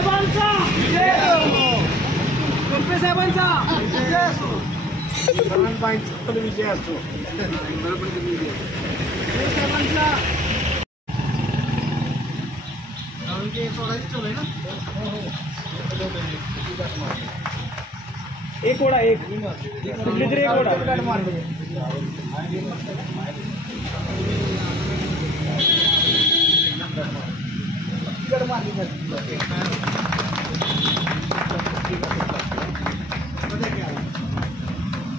साहेबांचा विजय असो, टोपे साहेबांचा विजय असो, साहेबांचा विजय असो, साहेबांचा एक ओढा एक कुठली तरी एक ओढा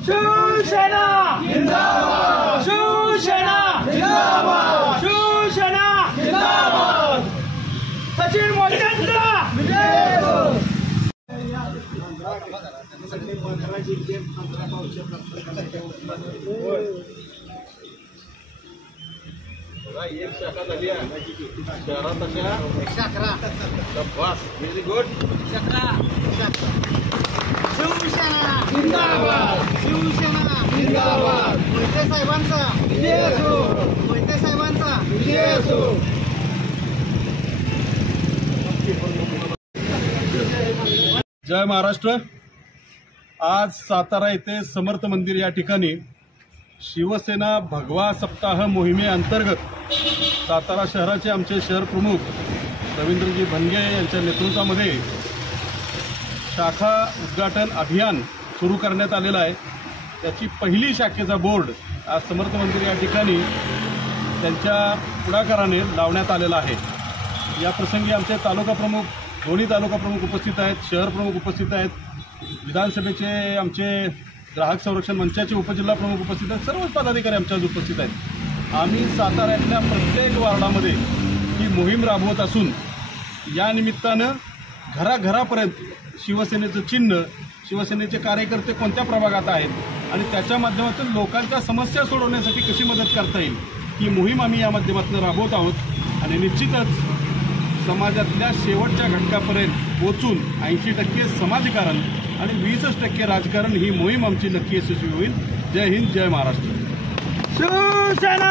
शिवसेना जिंदाबाद, शिवसेना जिंदाबाद, शिवसेना जिंदाबाद, सचिन मोत्यांचा विजय असो. एक शाखा झाली आहे शहरात अशा 111 बस व्हेरी गुड 11 शिवसेना जिंदाबाद, शिवसेना जिंदाबाद, मोहिते साहेबांचा विजय असो, मोहिते साहेबांचा विजय असो. जय महाराष्ट्र. आज सातारा येथे समर्थ मंदिर या ठिकाणी शिवसेना भगवा सप्ताह मोहिमेअंतर्गत सातारा शहराचे आमचे शहर प्रमुख रवींद्रजी भनगे यांच्या नेतृत्वामध्ये शाखा उद्घाटन अभियान सुरू करण्यात आलेलं आहे. त्याची पहिली शाखेचा बोर्ड आज समर्थ मंदिर या ठिकाणी त्यांच्या पुढाकाराने लावण्यात आलेला आहे. या प्रसंगी आमचे तालुका प्रमुख, दोन्ही तालुका प्रमुख उपस्थित आहेत, शहर प्रमुख उपस्थित आहेत, विधानसभेचे आमचे ग्राहक संरक्षण मंचाचे उपजिल्हा प्रमुख उपस्थित आहेत, सर्वच पदाधिकारी आमच्याच उपस्थित आहेत. आम्ही साताऱ्यातल्या प्रत्येक वार्डामध्ये ही मोहीम राबवत असून या निमित्तानं घराघरापर्यंत शिवसेनेचं चिन्ह, शिवसेनेचे कार्यकर्ते कोणत्या प्रभागात आहेत आणि त्याच्या माध्यमातून लोकांच्या समस्या सोडवण्यासाठी कशी मदत करता येईल ही मोहीम आम्ही या माध्यमातून राबवत आहोत. आणि निश्चितच समाजातल्या शेवटच्या घटकापर्यंत पोचून 80% समाजकारण आणि 20% राजकारण ही मोहीम आमची नक्की यशस्वी होईल. जय हिंद, जय महाराष्ट्र. शिवसेना